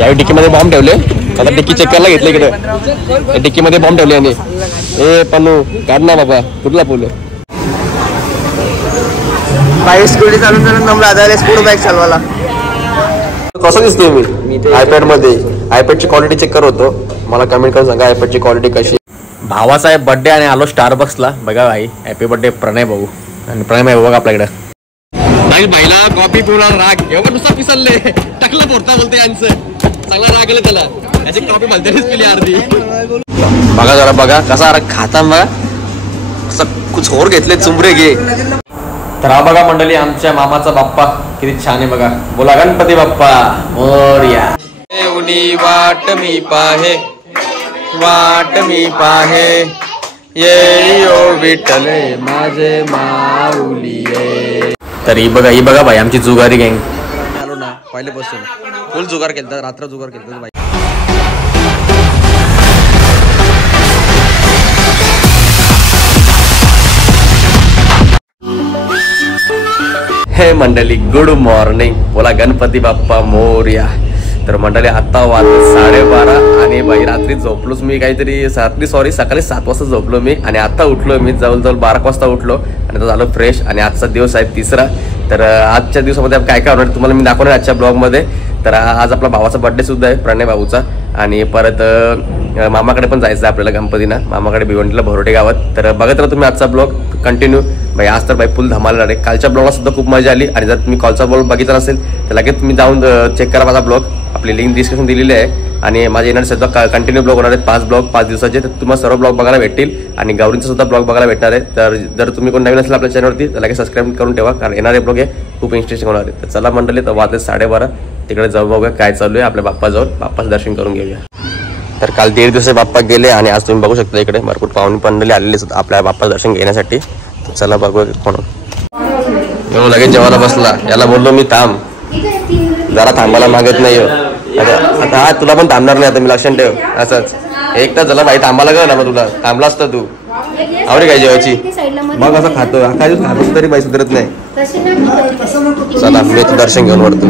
यावेळी डिक्कीमध्ये बॉम्ब ठेवले. आता डिक्की चेक करायला घेतले इकडे. डिक्कीमध्ये बॉम्ब ठेवले आणि ए पन्नू काढ ना बाबा कुठला पूल. स्कूटी चालून चालून दमला आता स्कूटर बाईक चालवायला. कसं दिसतोय मी आयपॅड मध्ये. आयपॅडची क्वालिटी चेक करत होतो. मला कमेंट करून सांगा आयपॅडची क्वालिटी कशी. भावाचा आहे बर्थडे आणि आलो स्टारबक्सला. बघा भाई हॅपी बर्थडे प्रणय भाऊ. आणि प्रणय भाऊ बघा आपल्याकडे नाही भाईला कॉफी पिऊन राग एवढं नुसतं पिसलले टाकलं बोलता बोलते यांचं चांगला राग आलं त्याला. याची कॉफी भलतेच पिली अर्धी. बघा जरा बघा कसा खाता बघा कसं कुछ होर घेतले चुंबरे घे. तर हा बघा मंडळी आमच्या मामाचा बाप्पा किती छान आहे बघा. बोला गणपती बाप्पा मोरया. वाट मी पाहे वाट मी पाहे ये ओ विठ्ठले माझे माऊली. तर ही बघा भाई आमची जुगारी गँग आलो ना पहिल्यापासून फुल जुगार केलता. रात्र जुगार केलता भाई. हे मंडळी गुड मॉर्निंग. बोला गणपती बाप्पा मोरया. तर मंडळी आता वाजले 12:30 आणि बाई रात्री झोपलोच मी काहीतरी सकाळी 7 वाजता झोपलो मी. आणि आता उठलो मी जवळजवळ 12 वाजता उठलो आणि आता झालो फ्रेश. आणि आजचा दिवस आहे 3रा. तर आजच्या दिवसामध्ये काय काय होणार तुम्हाला मी दाखवणार आजच्या ब्लॉगमध्ये. तर आज आपला भावाचा बर्थडे सुद्धा आहे प्रणय भाऊचा. आणि परत मामाकडे पण जायचं आहे आपल्याला गणपतीना. मामाकडे भिवंडीला भरोटे गावात. तर बघत राहा तुम्ही आजचा ब्लॉग कंटिन्यू. भाई आज तर भाई फुल धमाल आहे. कालच्या ब्लॉगला सुद्धा खूप मजा आली. आणि जर तुम्ही कॉलचा ब्लॉग बघितला असेल तर लगेच तुम्ही जाऊन चेक करा माझा ब्लॉग. आपली लिंक डिस्क्रिप्शन दिलेली आहे. आणि माझे येणार सुद्धा कंटिन्यू ब्लॉग होणार आहेत 5 दिवसाचे. तर तुम्हाला सर्व ब्लॉग बघायला भेटतील. आणि गौरींचा सुद्धा ब्लॉग बघायला भेटणार आहे. तर जर तुम्ही कोण नवीन असेल आपल्या चॅनलवरती तर लगेच सबस्क्राईब करून ठेवा कारण येणारे ब्लॉग हे खूप इंटरेस्टिंग होणार आहे. तर चला मंडळी तर वाजले 12:30 तिकडे जाऊ बघूया काय चालू आहे. आपल्या बाप्पाजवळ बाप्पाचं दर्शन करून घेऊया. तर काल 1.5 दिवस बाप्पा गेले आणि आज तुम्ही बघू शकता इकडे भरपूर पाहुणे मंडळी आलेले आपल्या बाप्पाचं दर्शन घेण्यासाठी. तर चला बघूया म्हणून लगेच जेवायला बसला. याला बोललो मी थांब जरा थांबायला मागत नाही. आता हा तुला पण थांबणार नाही आता मी लक्षात ठेव. असंच एक तास झाला भाई थांबायला गेला ना तुला थांबला असता तू. आवडे काय जेवायची मग असं खातो काय दिवस खातोस तरी बाई सुधरत नाही. चला मी तू दर्शन घेऊन वरतो.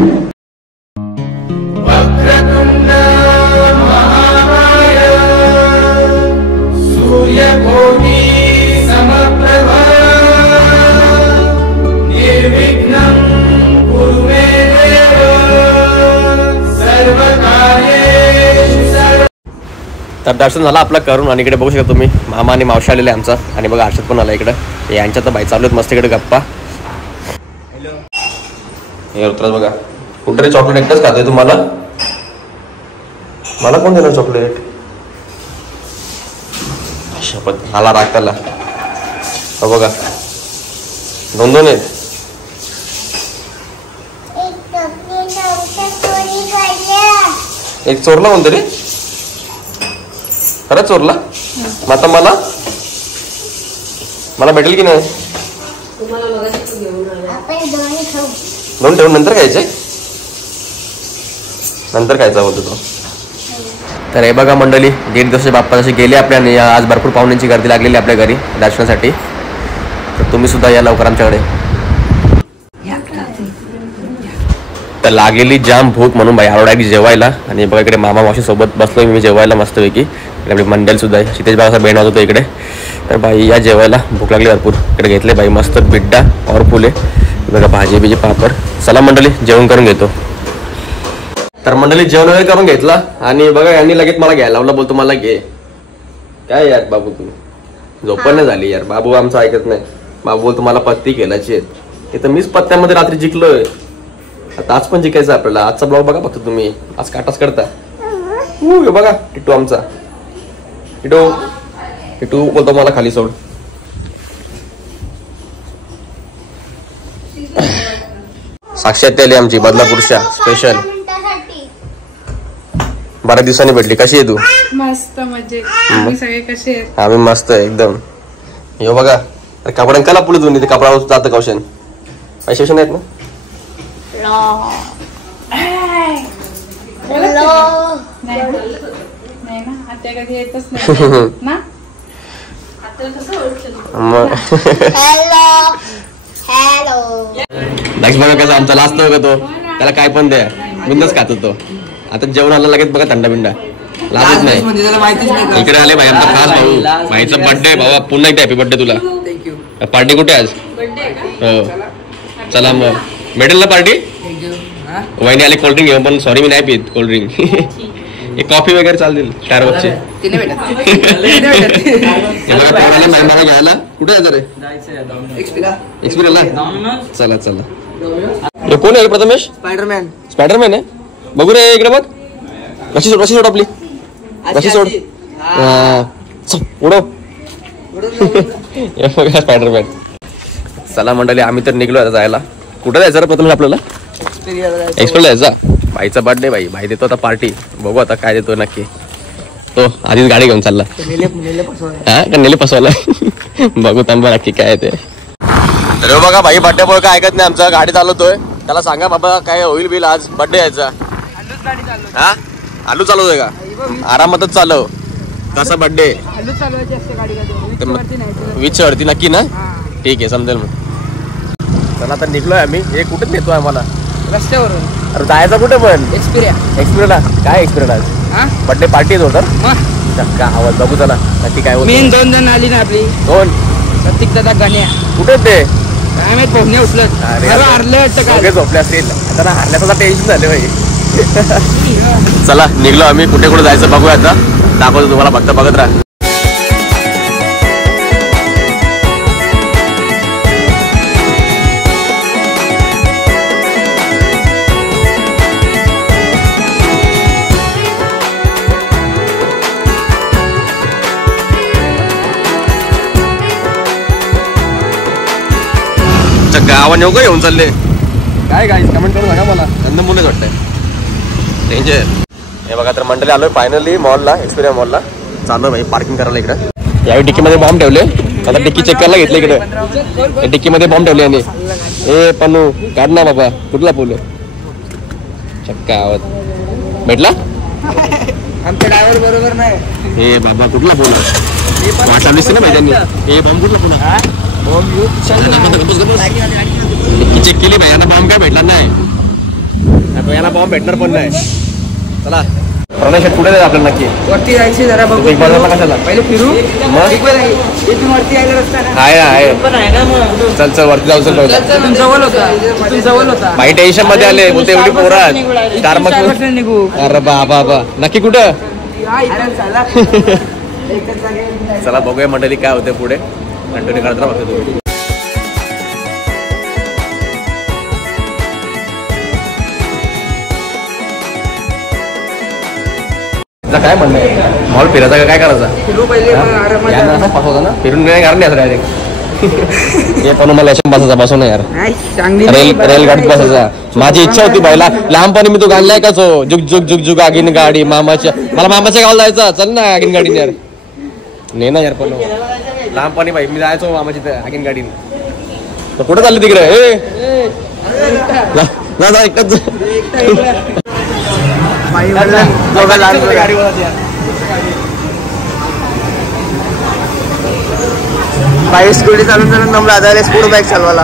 तर दर्शन झालं आपलं करून. आणि इकडे बघू शकता तुम्ही मामा आणि मावशी आलेले आमचा. आणि बघा हर्षद पण आला इकडे. यांच्या तर बाई चालू आहेत मस्त इकडे गप्पा. हे उतरत बघा कुठे चॉकलेट एकटाच खातोय तुम्हाला. मला कोण देणार चॉकलेट शपथ आला राग त्याला. बघा 2 आहेत. एक चोरला कोणतं रे. खरंच चोरला मग आता मला भेटेल की नाही. 2 ठेवून नंतर खायचे. नंतर खायचा होतो तो. तर हे बघा मंडळी 1.5 दिवस बाप्पा जसे गेले आपल्या. आज भरपूर पाहुण्यांची गर्दी लागलेली आपल्या घरी दर्शनासाठी. तर तुम्ही सुद्धा या लवकर आमच्याकडे. तर लागलेली जाम भूक म्हणून भाई आरोडा की जेवायला. आणि बघा इकडे मामा मावशी सोबत बसलोय मी जेवायला मस्तपैकी. आपली मंडळ सुद्धा आहे. शितेश बाबाचा बहीण होतो इकडे. तर भाई या जेवायला भूक लागली भरपूर. इकडे घेतले भाई मस्त बिड्डा और फुले बघा भाजी बिजी पापड. चला मंडळी जेवण करून घेतो. तर मंडळी जेवण वगैरे करून घेतला. आणि बघा यांनी लगेच मला घ्यायला लावला. बोलतो मला घे. काय यार बाबू तू झोपण नाही झाली यार. बाबू आमचं ऐकत नाही. बाबू बोलतो मला पत्ती खेळायची आहेत. हे तर मीच पत्त्यामध्ये रात्री जिंकलोय. आता आज पण जिंकायचं आपल्याला. आजचा ब्लॉग बघा फक्त तुम्ही. आज काटाच करता. बघा टिटू आमचा. टिटू बोलतो मला खाली सोड. साक्षात आली आमची बदलापूरच्या स्पेशल. बऱ्याच दिवसांनी भेटली. कशी आहे तू. मस्त मजेत. तुम्ही सगळे कसे आहेत. आम्ही मस्त आहे एकदम. यो बघा कपड्यांकाला पुढे दोन्ही ते कपडा जातं कौशन पैसे नाहीत ना. नेक्स्ट बघा कसा आमचा लास्ट बघा तो. त्याला काय पण द्या बिंदास खातो तो. आता जेवण आलं लगेच बघा थंडा बिंडा लागत नाही म्हणजे त्याला माहितीच नाही. इकडे आले भाई आमचा खास भाऊ भाईचा बर्थडे भावा पुन्हा एकदा हॅपी बर्थडे तुला. थँक्यू. पार्टी कुठे आज? हो चला मग भेटेल ना पार्टी. वहिनी आले कोल्ड्रिंक घेऊन पण सॉरी मी नाही पित कोल्ड्रिंक. एक कॉफी वगैरे चालतील स्टारबक्सची. घ्यायला कुठे जायचं रे? एक्सपिरियन्सला चला चला. कोण आहे प्रथमेश? स्पायडरमॅन. स्पायडरमॅन आहे. बघू रे इकडे बघ. रशी सोड आपली रशी सोड. उडव. स्पायडरमॅन. चला मंडळी आम्ही तर निघलो आता जायला. कुठं जायचं रे प्रथमेश आपल्याला? एक्सप्रेस जायचा. भाईचा बर्थडे भाई देतो आता पार्टी. बघू आता काय देतो नक्की. तो आधीच गाडी घेऊन चालला. नेले फसवायला. बघू थांबा नक्की काय ते. तर बघा भाई बर्थडे बॉय काय ऐकत नाही आमचा. गाडी चालवतोय. त्याला सांगा बाबा काय होईल बिल आज बर्थडे यायचा. हा आलू चालवतोय का? आरामातच चालव. कसा बर्थडे वीच वरती नक्की ना? ठीक आहे समजेल मग. चला आता निघलोय आम्ही. हे कुठेच नेतोय आम्हाला रस्त्यावरून. अरे जायचं कुठे पण? एक्सपिरियन्स काय एक्सपिरियन्स आज? बर्थडे पार्टी येतो तर चक्का आवाज बघू चला नक्की काय मेन 2 जण आली ना आपली. दोन प्रत्येक दादा गाण्या कुठे ते काय माहित पोहणे उचलत हारले झोपले असतील. आता ना हारल्याचं टेन्शन झाले भाई. चला निघलो आम्ही. कुठे कुठे जायचं बघूया आता. दाखवतो तुम्हाला फक्त बघत राहा. गावाने का येऊन चालले काय गाईस कमेंट करून सांगा मला. नंदन मुलेच वाटतंय डेंजर. हे बघा तर मंडळी आलोय फायनली मॉलला. एक्सपिरियन्स मॉलला चालू भाई पार्किंग करायला इकडे. यावेळी डिक्कीमध्ये बॉम्ब ठेवले. आता डिक्की चेक करायला घेतले इकडे. डिक्कीमध्ये बॉम्ब ठेवले आणि ए पन्नू काढ ना बाबा. कुठला पूल चक्का आवाज भेटला. आमचा ड्रायव्हर बरोबर नाही. हे बाबा कुठला पूल वाटला दिसते ना भाई त्यांनी. हे बॉम्ब कुठला पूल चेक केली भाई. यांना बॉम्ब काय भेटला नाही. याला बॉम्ब भेटणार पण नाही. चला प्रणय शेट कुठे जायचं आपल्याला नक्की? वरती जायची जरा बघू. कशाला पहिले फिरू इथून वरती यायला रस्ता आहे. चल चल वरती जाऊ. चल जवळ होता. भाई टेन्शन मध्ये आले बोलते एवढी पोरात स्टारबक्स निघू. अरे बाबा नक्की कुठं? चला बघूया मंडळी काय होते पुढे. कंटिन्यू करत राहा तुम्ही. काय म्हणणं आहे मॉल फिरायचा का काय करायचा? फिरू पहिले पास होता ना. फिरून नाही कारण नाही डायरेक्ट. हे पण मला याच्या बसायचा बसवून यार. रेलगाडीत बसायचा माझी इच्छा होती बाईला. लहानपणी मी तो गाणलाय का तो जुग जुग जुग जुग आगीन गाडी मामाच्या. मला मामाच्या गावाला जायचं. चल ना आगीन गाडीने यार. नाही ना यार पण लहानपणी बाई मी जायचो मामाची आगीन गाडीने. कुठं चालली तिकडे? एकच बाई स्कूटी चालून नंबर आधार स्कूटर बाईक चालवायला.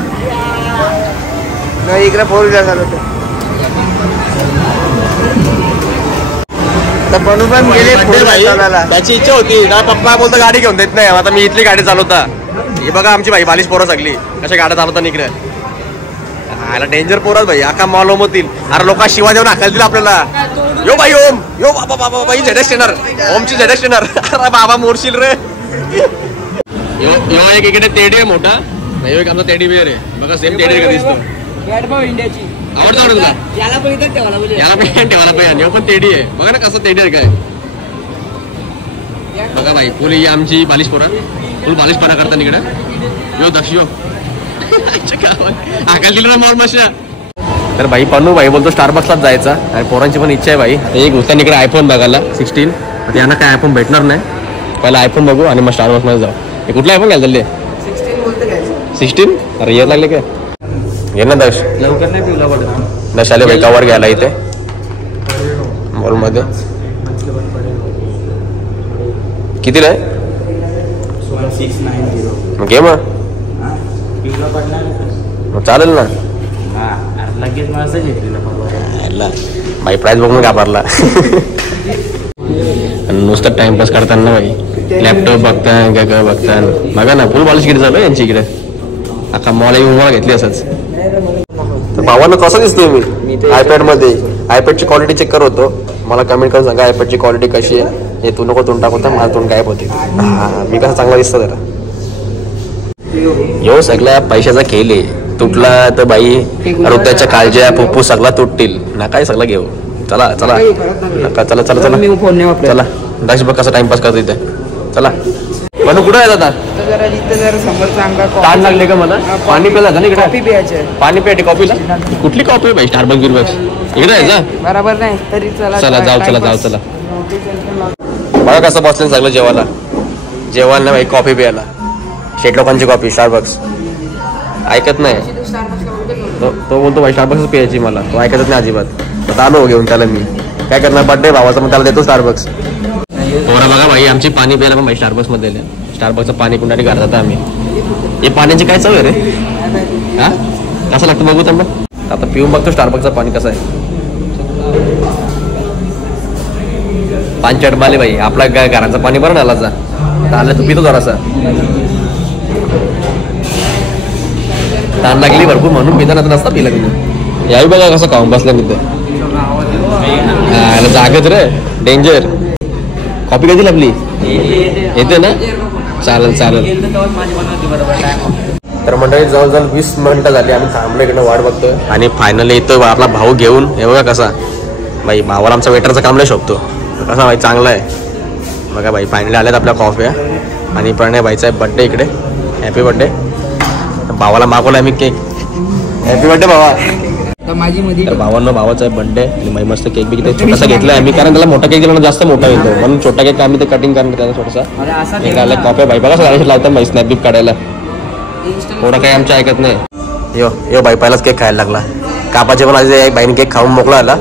इकडे 4 व्हीलर चालवतो. म्हणून पण गेले त्याची इच्छा होती ना. पप्पा बोलतो गाडी घेऊन देत नाही. आता मी इथली गाडी चालवता. हे बघा आमची भाई बालिश पोरं सगळी कशा गाड्या चालवता इकडे. ह्याला डेंजर पोरच भाई. अख्खा मॉल होतील. अरे लोक शिवा देऊन हाकलतील आपल्याला. यो भाई ओम यो बाबा बाबा बाई झेडक्स टेनर. ओमची झेडक्स टेनर. अरे बाबा मोरशील रे. यो एक इकडे टेडी आहे मोठा. एक आमचा टेडी बिअर आहे बघा. सेम टेडी का दिसतो. इंडियाची आवडतो तुला? याला पण इथं ठेवायला पाहिजे. यो पण टेडी आहे बघा ना कसं टेडी आहे काय. बघा भाई फुल ही आमची बालिश पोरा. फुल बालिशपणा करता इकडे. यो दक्ष यो आकाल दिलं ना मॉल मशा. तर भाई पन्नू भाई बोलतो स्टारबक्सलाच जायचा. आणि पोरांची पण इच्छा आहे भाई. एक घुसत्याने इकडे आयफोन बघायला 16. आता यांना काय आयफोन भेटणार नाही. पहिला आयफोन बघू आणि मग स्टारबक्स मध्ये जाऊ. हे कुठला आयफोन घ्यायला चालले? 16. अरे येत लागले काय? घे ना दश. लवकर नाही पिवला पडत. दश आले भाई कवर घ्यायला इथे मॉल मध्ये. कितीला आहे? 690. घे मग चालेल ना. लगेच माणसं घेतली ना आयला बाई प्राईज बघून घाबरला. नुसतं टाइमपास करताना बाई लॅपटॉप बघताय काय बघताय बघा ना फुल बॉलिश किती चालू यांची इकडे अख्खा मॉल मला घेतली असंच. तर भावांना कसं दिसतोय मी आयपॅड मध्ये आयपॅडची क्वालिटी चेक करत होतो. मला कमेंट करून सांगा आयपॅडची क्वालिटी कशी आहे. हे तू नको तोंड टाकून मला तोंड गायब होते. मी कसा चांगला दिसतो जरा. यो सगळ्या पैशाचा खेळ आहे. तुटला तर बाई आरोग्याच्या काळज्या फुफ्फू सगळा तुटतील ना काय सगळं घेऊ. चला चला नका चला चला चला चला दाश बघ कसा टाइमपास करतो इथे. चला पण कुठं आहे आता ताण लागले का मला. पाणी प्यायला ना इकडे पाणी प्यायची कॉफीला कुठली कॉफी बाई स्टारबक्स बिरबक्स इकडे आहे जा बरोबर नाही तरी चला चला जाऊ चला जाऊ चला. बघा कसं बसलं सगळं जेवायला जेवण नाही बाई कॉफी प्यायला. शेट लोकांची कॉफी स्टारबक्स ऐकत नाही. तो बोलतो बाई स्टारबक्स प्यायची मला. तो ऐकतच नाही अजिबात. आता आलो घेऊन त्याला मी काय करणार बर्थडे भावाचा मग त्याला देतो स्टारबक्स. पोरा बघा भाई आमची पाणी प्यायला पण भाई स्टारबक्स मध्ये स्टारबक्सचं पाणी कुणारी घालतात आम्ही. हे पाण्याची काय चव आहे रे हा कसं लागतं बघू तर मग. आता पिऊन बघतो स्टारबक्सचं पाणी कसं आहे. पाणी चटमाले भाई आपल्या घराचं पाणी बरं नाला जा आता आलं तू पितो जरासा. ताण लागली भरपूर म्हणून पिताना तर नसता पिला तिने. याही बघा कसं खाऊन बसलं तिथे जागत रे डेंजर. कॉपी कधी लागली येते ना चालेल चालेल. तर मंडळी जवळजवळ 20 मिनिटं झाली आम्ही थांबलो इकडे वाट बघतोय आणि फायनली येतो आपला भाऊ घेऊन. हे बघा कसा बाई भावाला आमचा वेटरचं काम नाही शोभतो कसा बाई चांगला आहे. बघा बाई फायनली आल्यात आपल्या कॉफी आणि प्रणय बाईचा आहे बड्डे इकडे. Happy birthday. भावाला मागवला आम्ही केक. हॅपी बड्डे भावा. तर भावांना भावाचा आहे बर्थडे आणि माई मस्त केक बी किती छोटासा घेतला आम्ही कारण त्याला मोठा केक दिला जास्त मोठा येतो म्हणून छोटा केक आम्ही ते कटिंग करणार त्याला थोडासा निघाला कॉपी बाई बघा सगळ्या लावतात बाई स्नॅप बिप काढायला. थोडं काही आमच्या ऐकत नाही. यो यो बाई पहिलाच केक खायला लागला. कापाचे पण आज एक बाईने केक खाऊन मोकळा आला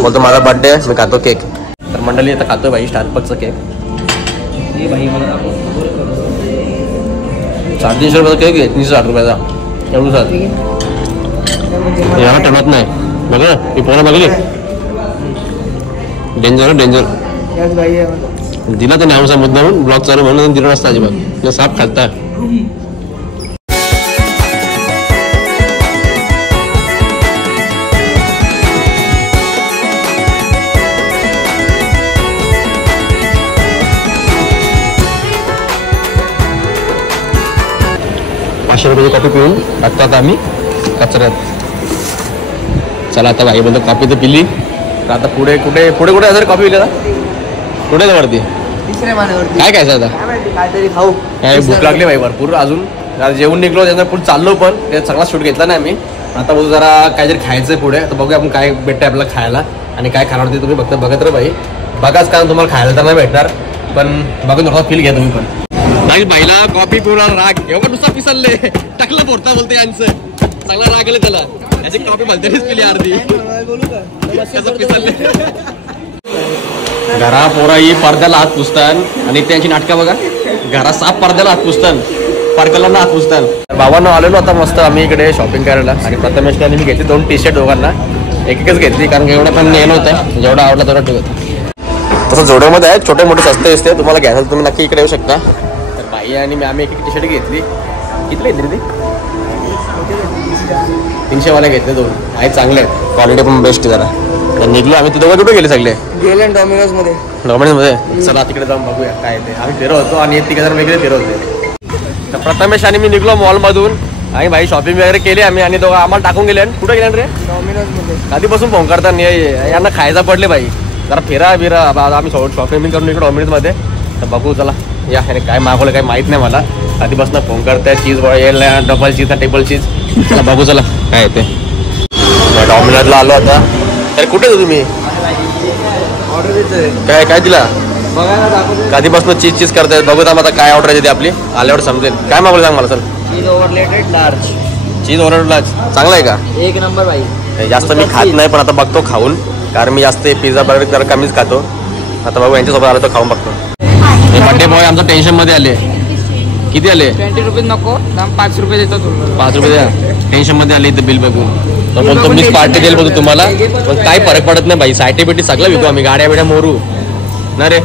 बोलतो माझा बर्थडे मी खातो केक. तर मंडळी आता खातो बाई स्टारबक्सचा केक. 350 रुपयाचा केक आहे 360 रुपयाचा एवढं याला ठेवत नाही बघा मी पोरा बघली डेंजर डेंजर दिला तर नाही आमचा मुद्दा म्हणून ब्लॉक चालू म्हणून दिला नसता अजिबात साप खालता. ₹500 कॉफी पिऊन टाकतात आम्ही कचऱ्यात. चला आता भाई बोलतो कॉफी तर पिली तर आता पुढे कुठे कुठे कुठे असेल कॉफी पिली कुठे वरती काय खायचं आता काहीतरी खाऊ. काय भूक लागली भाई भरपूर अजून जेवून निघलो त्याचा पुढे चाललो पण ते सगळा शूट घेतला नाही आम्ही. आता बोलतो जरा काहीतरी खायचंय पुढे तर बघूया आपण काय भेटतंय आपल्याला खायला आणि काय खाणार होते तुम्ही बघत रे भाई. बघाच कारण तुम्हाला खायला तर नाही भेटणार पण बघून थोडा फील घ्या तुम्ही पण. नाही बाईला कॉफी पिऊन राग एवढं नुसता पिसलले टाकलं बोलता बोलते यांचं चांगला राग आले त्याला याची कॉफी भलतेच पिली अर्धी घरा पोरा ही पडद्याला हात पुसतात आणि त्यांची नाटकं बघा. घरा साफ पडद्याला हात पुसतात पडकलांना हात पुसतात. भावांना आलेलो आता मस्त आम्ही इकडे शॉपिंग करायला आणि प्रथमेश मी घेतली 2 टी-शर्ट दोघांना एकच घेतली कारण एवढं पण नेलं होतं जेवढा आवडला तेवढा ठेवत. तसं जोड्यामध्ये आहे छोटे मोठे सस्ते असते तुम्हाला घ्यायला तुम्ही नक्की इकडे येऊ शकता. तर बाई आणि आम्ही एक टी-शर्ट घेतली किती घेतली ती 300 वाले घेतले 2 आहेत चांगले आहेत क्वालिटी पण बेस्ट जरा. निघलो आम्ही तिथं कुठे गेले सगळे गेले डॉमिनोज मध्ये. चला तिकडे जाऊन बघूया काय ते आम्ही फिरत होतो आणि 3 जण वेगळे फिरत होते. तर प्रथमेश आणि मी निघलो मॉलमधून आणि भाई शॉपिंग वगैरे केली आम्ही आणि दोघं आम्हाला टाकून गेले. कुठे गेले रे डॉमिनोज मध्ये आधीपासून फोन करतात यांना खायचा पडले भाई जरा फिरा बिरा आम्ही शॉपिंग करून इकडे डॉमिनोज मध्ये. तर बघू चला या काय मागवलं काही माहित नाही मला आधीपासून फोन करताय चीज डबल चीज टेबल चीज. चला बघू चला काय येते. डॉमिनोजला आलो आता. तर कुठे तुम्ही ऑर्डर देतोय काय काय दिला बघायला दाखवतो. कधीपासून चीज करतायत बघू आता काय ऑर्डर येते आपली आल्यावर समजेल. काय मागवलं सांग मला चल. चीज ओव्हरलोडेड लार्ज. चीज ओव्हरलोड चांगला आहे का एक नंबर भाई. जास्त मी खात नाही पण आता बघतो खाऊन कारण मी जास्त पिझ्झा बर्गर जरा कमीच खातो. आता बघू यांच्यासोबत आलो तर खाऊन बघतो. हे बड्डे बॉय आमच्या टेन्शन मध्ये आले. किती आले 20 रुपये नको 5 रुपये देतो. 5 रुपये द्या. टेन्शन मध्ये आले इथे बिल बघून. तर बोलतो मीच पार्टी देईल बोलतो तुम्हाला, पण काही फरक पडत नाही भाई. सायटी बिटी सगळं विकू आम्ही, गाड्या बिड्या मोरू ना रे.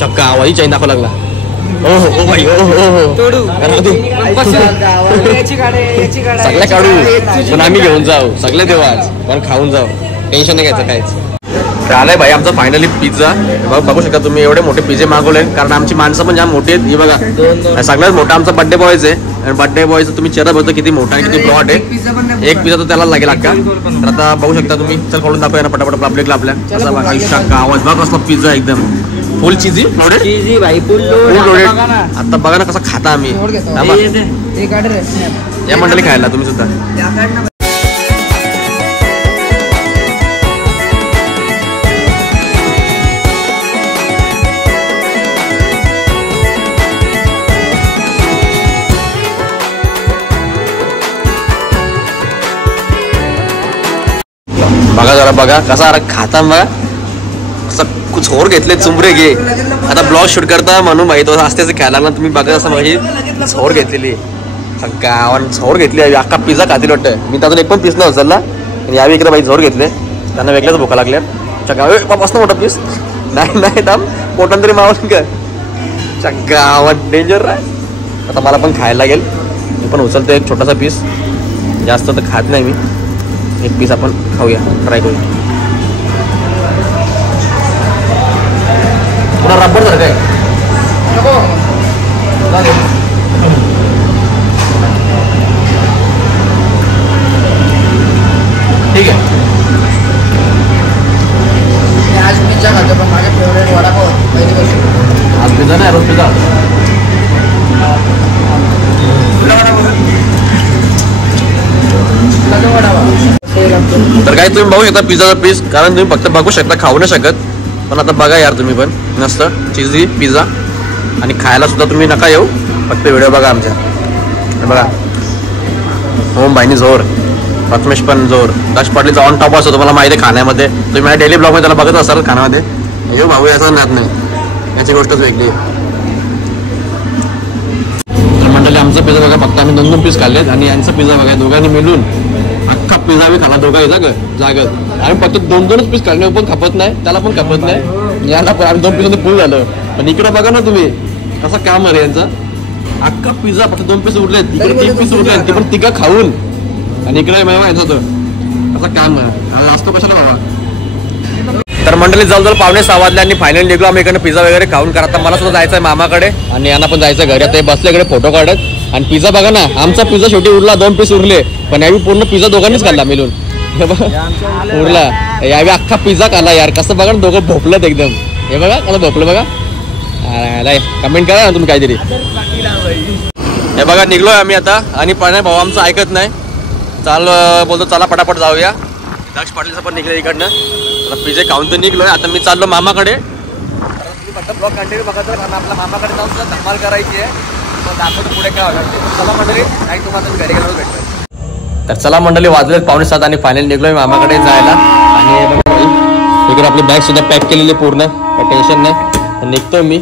चक्का आवाजही चैन दाखवा लागला. ओ भाई सगळ्या काढू, पण आम्ही घेऊन जाऊ, सगळे देऊ आज, पण खाऊन जाऊ, टेन्शन नाही घ्यायचं काहीच. आलाय भाई आमचा फायनली पिझ्झा. बघू शकता तुम्ही, एवढे मोठे पिझ्झे मागवले, कारण आमची माणसं पण जाम मोठी आहेत. ही बघा सगळ्यात मोठा आमचा बर्थडे बॉयच आहे, आणि बर्थडे बॉयचं तुम्ही चेहरा बघतो किती मोठा आहे, किती ब्रॉड आहे. एक पिझ्झा तर त्याला लागेल अक्का. तर आता बघू शकता तुम्ही, चल खोलून दाखवूया ना पटापट आपल्या आपल्या. असं बघा इतका आवाज बघा कसला पिझ्झा, एकदम फुल चीजी भाई, फुल लोडेड. आता बघा ना कसा खाता आम्ही. या मंडळी खायला तुम्ही सुद्धा. बघा जरा बघा कसा खाता बघा, कसं छोर घेतले चुंबरे घे. आता ब्लॉग शूट करता म्हणून माहिती असते खेळायला ना, तुम्ही बघा असं माझी छोर घेतलेली गावान, छोर घेतली अख्खा पिझ्झा खातील वाटतं. मी त्यातून एक पण पीस नाही उचलला, आणि यावेळी इकडे बाई झोर घेतले, त्यांना वेगळ्याच भुका लागल्या. चक्का मोठा पीस नाही नाही थांब, पोटान तरी मावून का चक्का डेंजर आहे. आता मला पण खायला लागेल, मी पण उचलतो एक छोटासा पीस, जास्त तर खात नाही मी. एक पीस आपण खाऊया, ट्राय करूया. पुन्हा रबर सारखं आहे. ठीक आहे. आज पिझ्झा खातो, पण माझ्या फेवरेट वडापाव आज पिझ्झा नाही, रोज पिझ्झा. तर काही तुम्ही बघू शकता पिझ्झाचा पीस, कारण तुम्ही फक्त बघू शकता, खाऊ नाही शकत. पण आता बघा यार तुम्ही पण, नसतं चीजी पिझ्झा, आणि खायला सुद्धा तुम्ही नका येऊ, फक्त व्हिडिओ बघा आमच्या. बघा होम भाईनी जोर, प्रथमेश पण जोर, कश पाटलीचा ऑन टॉप असतो, तुम्हाला माहिती आहे खाण्यामध्ये. तुम्ही माझ्या डेली ब्लॉगमध्ये त्याला बघत असाल खाण्यामध्ये. येऊ भाऊ याचा नात नाही, याची गोष्टच वेगळी आहे. तर मंडळी आमचा पिझ्झा बघा, फक्त आम्ही 2 पीस खाल्लेत, आणि यांचा पिझ्झा बघा दोघांनी मिळून अख्खा पिझ्झा आम्ही खाला दोघा जागत. आम्ही फक्त 2 पीस खाल्ले, पण खपत नाही, त्याला पण खपत नाही, याला पण आम्ही 2 पीस फुल झालं. पण इकडे बघा ना तुम्ही कसं काम आहे यांचा, अख्खा पिझ्झा फक्त 2 पीस उरले, तिकडे 3 पीस उरले, ते पण तिघं खाऊन, आणि इकडे यांचं होतं कसं काम आहे, असतो कशाला बाबा. तर मंडळी जवळजवळ 5:15 वाजले, आणि फायनल निघलो आम्ही इकडे पिझ्झा वगैरे खाऊन. आता मला सुद्धा जायचं आहे मामाकडे, आणि यांना पण जायचं घरी. आता हे बसले इकडे फोटो काढत, आणि पिझ्झा बघा ना, आमचा पिझ्झा शेवटी उरला, 2 पीस उरले, पण यावेळी पूर्ण पिझ्झा दोघांनीच खाल्ला मिळून. हे बघा उरला, यावेळी अख्खा पिझ्झा खाल्ला यार. कसं बघा ना, दोघं भोपलत एकदम. हे बघा कसं भोपलं बघा. कमेंट करा ना तुम्ही काहीतरी. हे बघा निघलोय आम्ही आता, आणि प्रणय भाऊ आमचं ऐकत नाही, बोलतो चला पटापट जाऊया. दक्ष पाटीलचं पण निघलं इकडनं. आता पिझ्झे खाऊन तर निघलोय, आता मी चाललो मामाकडे. फक्त ब्लॉग कंटिन्यू बघा, कारण आपल्या मामाकडे जाऊन सुद्धा धमाल करायची आहे. दाखवतो पुढे काय होणार. चला मंडळी, काही तुम्हाला घरी गेल्यावर भेटतं. तर चला मंडळी, वाजलेत 5:15, आणि फायनल निघलोय मामाकडे जायला. आणि इकडे आपली बॅग सुद्धा पॅक केलेली पूर्ण, काही टेन्शन नाही. निघतोय मी,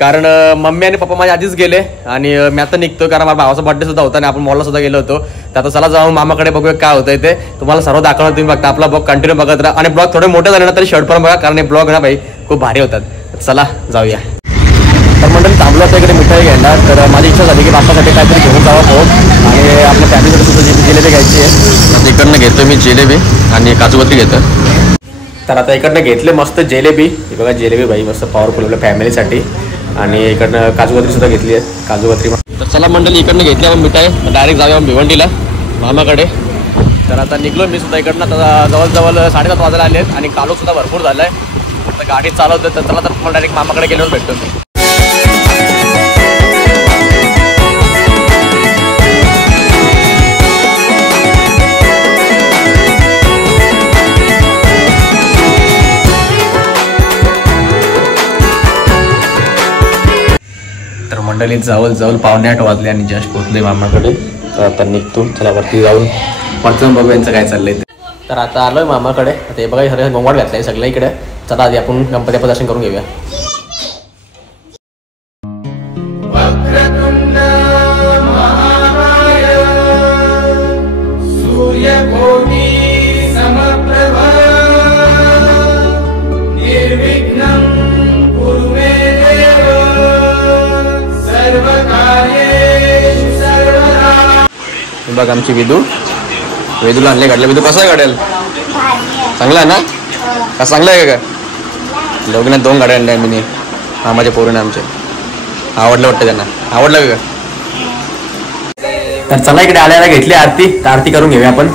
कारण मम्मी आणि पप्पा माझ्या आधीच गेले, आणि मी आता निघतो, कारण माझ्या भावाचा बर्थडे सुद्धा होता, आणि आपण मॉलला सुद्धा गेलो होतो. तर आता चला जाऊन मामाकडे बघूया काय होतंय ते, तुम्हाला सर्व दाखवणार. तुम्ही बघता आपला ब्लॉग कंटिन्यू बघत राहा, आणि ब्लॉग थोडे मोठे झाले ना तरी शर्ट पण बघा, कारण हे ब्लॉग ना भाई खूप भारी होतात. चला जाऊया. तर मंडळी थांबलो होतं इकडे मिठाई घ्यायला, तर माझी इच्छा झाली की बाप्पासाठी काहीतरी घेऊन जावं फोन, आणि आपल्या फॅमिलीसाठी सुद्धा जिलेबी घ्यायची आहे. तर इकडनं घेतो मी जिलेबी, आणि काजू कतरी घेतो. तर आता इकडनं घेतले मस्त जिलेबी. हे बघा जिलेबी भाई मस्त पॉवरफुल आपल्या फॅमिलीसाठी, आणि इकडनं काजू कतरी सुद्धा घेतली आहे, काजू कतरी. तर चला मंडळी, इकडनं घेतली आपण मिठाई, डायरेक्ट जाऊया भिवंडीला मामाकडे. तर आता निघलो मी सुद्धा इकडनं. आता जवळजवळ 7:30 वाजायला आले आहेत, आणि कालो सुद्धा भरपूर झाला आहे. तर गाडी चालवतो, तर चला तर मला डायरेक्ट मामाकडे गेल्यावर भेटतो मी. तर मंडळी जवळ 7:45 वाजले, आणि जस्ट पोहोचले मामाकडे. तर आता निघतो, चला वरती जाऊन पटकन बघू यांचं काय चाललंय. तर आता आलोय मामाकडे. आता हे बघा सगळं गोंगाट घातलाय सगळ्या इकडे. चला आधी आपण गणपती दर्शन करून घेऊया. बघ आमची वेदूला आणले गाडल्या. विदू कसं आहे गाड्याला? चांगला आहे ना? का चांगला आहे का? दोघींना 2 गाड्या आणल्या मी मामाच्या पोरीने आमच्या. आवडलं वाटतं त्यांना. आवडलं का? तर चला इकडे आल्याला घेतली आरती. तर आरती करून घेऊया आपण.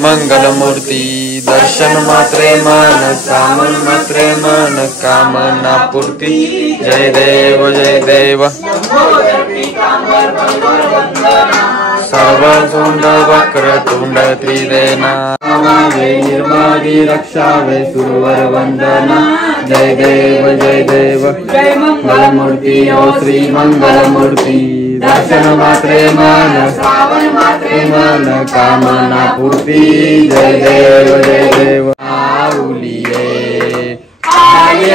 मंगलमूर्ती दर्शन मात्रे मन कामन मात्रे मन कामना पूर्ती. जय देव जय देव. सर्व सुंड वक्र तुंड त्रिदेना निर्मादी रक्षावे सुरवर वंदना. जय देव जय देव. मंगलमूर्ती ओ श्री मंगलमूर्ती दर्शन मात्रे मन मन कामना पूर्ती. जय देव जय देव. आउलिये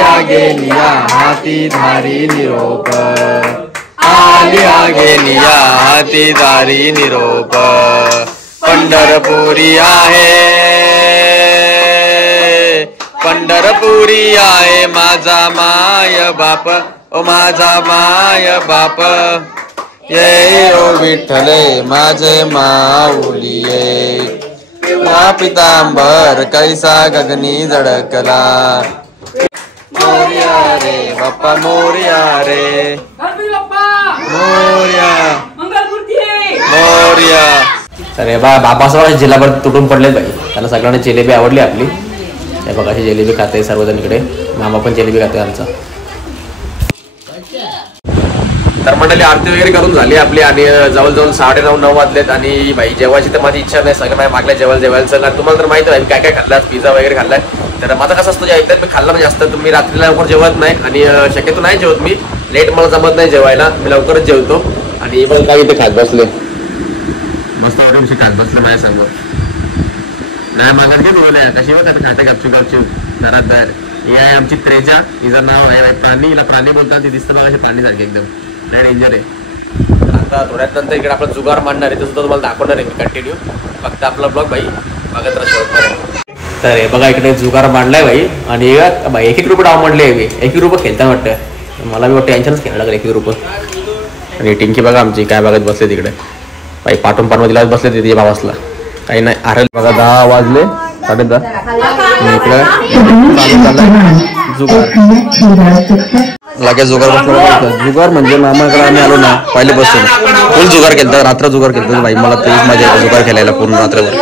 आगे लिया हाती धारी निरोप. आगे लिया हाती धारी निरोप. पंढरपुरी आहे पंढरपुरी आहे माझा माय बाप. ओ माझा माय बाप. ये ओ विठ्ठले माझे माऊलिये. या पितांबर कैसा गगनी जडकला. मोर्या रे बाप्पा मोर्या रे मोर्या मोर्या. तर हे बघा बापासोबत जिल्हाभर तुटून पडले बाई. त्याला सगळ्यांना जिलेबी आवडली आपली. हे बघा अशी जिलेबी खाते सर्वजण इकडे. मामा पण जिलेबी खाते आमचा. तर मंडळी आरती वगैरे करून झाली आपली आणि जवळजवळ 9:30-9 वाजलेत. आणि भाई जेवायची तर माझी इच्छा नाही. सगळं माझ्या मागल्या जेवायला चल. आणि तुम्हाला तर माहिती आहे काय काय खाल्लात. पिझ्झा वगैरे खाल्लाय. तर माझं कसं असतं एकदा मी खाल्ला नाही जास्त तर मी रात्रीला लवकर जेवत नाही. आणि शक्यतो नाही जेवत मी. लेट मला जमत नाही जेवायला. मी लवकरच जेवतो. आणि पण काय इथे खात बसले मस्त ऑरेंज खात बसले माझ्या सांग. नाही मागत काय बोलवलंय कशी होत आता खाते गपचूप घरात बाहेर. ही आहे आमची त्रेजा. हिचं नाव आहे प्राणी. हिला प्राणी बोलतात. ती दिसतं बघा अशी प्राणीसारखी एकदम. नाही डेंजर आहे. आता थोड्यात नंतर इकडे आपण जुगार मांडणार आहे. तसं तुम्हाला दाखवणार आहे मी कंटिन्यू. फक्त आपला ब्लॉग भाई बघत राहा. तर हे बघा इकडे जुगार मांडलाय भाई. आणि भाई 1-1 रुपये डाव मांडले. 1-1 रुपये खेळता वाटतं. मला बी वाटतं यांच्यानंच खेळायला लागलं 1-1 रुपये. आणि टिंकी बघा आमची काय बघत बसले तिकडे. भाई पाठून दिला बसले तिथे भावासला. काही नाही आरल बघा 10 वाजले 10:30. इकडे जुगार लगेच जुगार बसला. जुगार म्हणजे मामाकडे आम्ही आलो ना पहिले बसून फुल जुगार केलता. रात्र जुगार केलता भाई. मला तेच मजा येते जुगार खेळायला पूर्ण रात्रभर.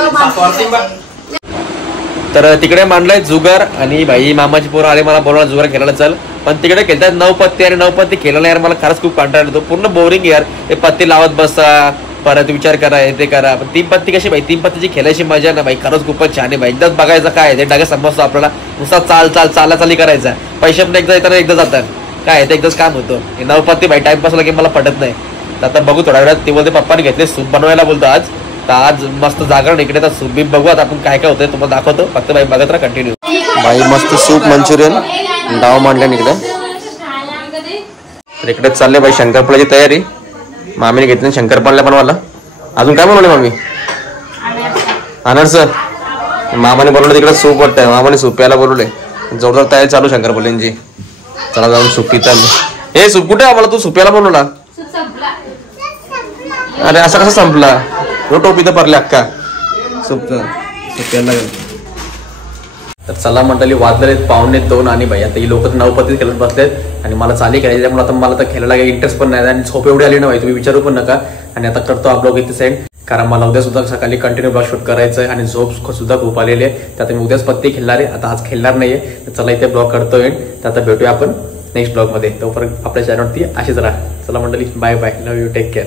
तर तिकडे मांडलाय जुगार. आणि भाई मामाची पोरं आले मला बोलवणार जुगार खेळायला चल. पण तिकडे खेळतात 9 पत्ती. आणि 9 पत्ती खेळायला यार मला खरंच खूप कंटाळा येतो. पूर्ण बोरिंग यार. ते पत्ती लावत बसा परत विचार करा हे ते करा. पण 3 पत्ती कशी भाई 3 पत्तीची खेळायची मजा ना भाई खरंच खूपच छान आहे भाई. एकदाच बघायचं काय ते डागे समजतो आपल्याला. नुसता चाली करायचा. पैसे पण एकदा येताना एकदा जातात. काय ते एकदाच काम होतं. हे 9 पत्ती भाई टाइमपासला की मला पटत नाही. तर आता बघू थोड्या वेळात. ते बोलते पप्पाने घेतले सूप बनवायला बोलतो आज. तर आज मस्त जागरण इकडे तर सूप बीप बघू आता आपण काय काय होतंय तुम्हाला दाखवतो. फक्त भाई बघत राहा कंटिन्यू. भाई मस्त सूप मंचुरियन डाव मांडल्या इकडे. तर इकडे चालले भाई शंकरपाळ्याची तयारी. मामीने घेतली शंकरपाळ्या बनवायला. अजून काय बनवले मामी? अनारस. मामाने बोलवलं तिकडे सूप वाटतंय. मामाने सूप प्यायला बोलवले. जोरदार तयारी चालू शंकरपाळ्यांची. चला जाऊन सूप चालू. हे सूप कुठे आम्हाला तू सुप्याला बनवला? अरे असं कसं संपला? टोपी तर पडले अक्का सुप्याला. तर चला मंडळी वाजलेत 1:45 आणि भाई आता ही लोक 9 पत्ती खेळत बसलेत. आणि मला चाली खेळायची त्यामुळे आता मला तर खेळायला काही इंटरेस्ट पण नाही. आणि झोप एवढी आली ना भाई तुम्ही विचारू पण नका. आणि आता करतो हा ब्लॉग इथे सेंड. कारण मला उद्या सुद्धा सकाळी कंटिन्यू ब्लॉग शूट करायचं आहे. आणि झोप सुद्धा खूप आलेली आहे. तर आता मी उद्याच पत्ती खेळणार आहे. आता आज खेळणार नाहीये. तर चला इथे ब्लॉग करतोय. तर आता भेटूया आपण नेक्स्ट ब्लॉग मध्ये. तोपर्यंत आपल्या चॅनलवरती अशीच राहा. चला मंडळी bye bye. Love you. Take care.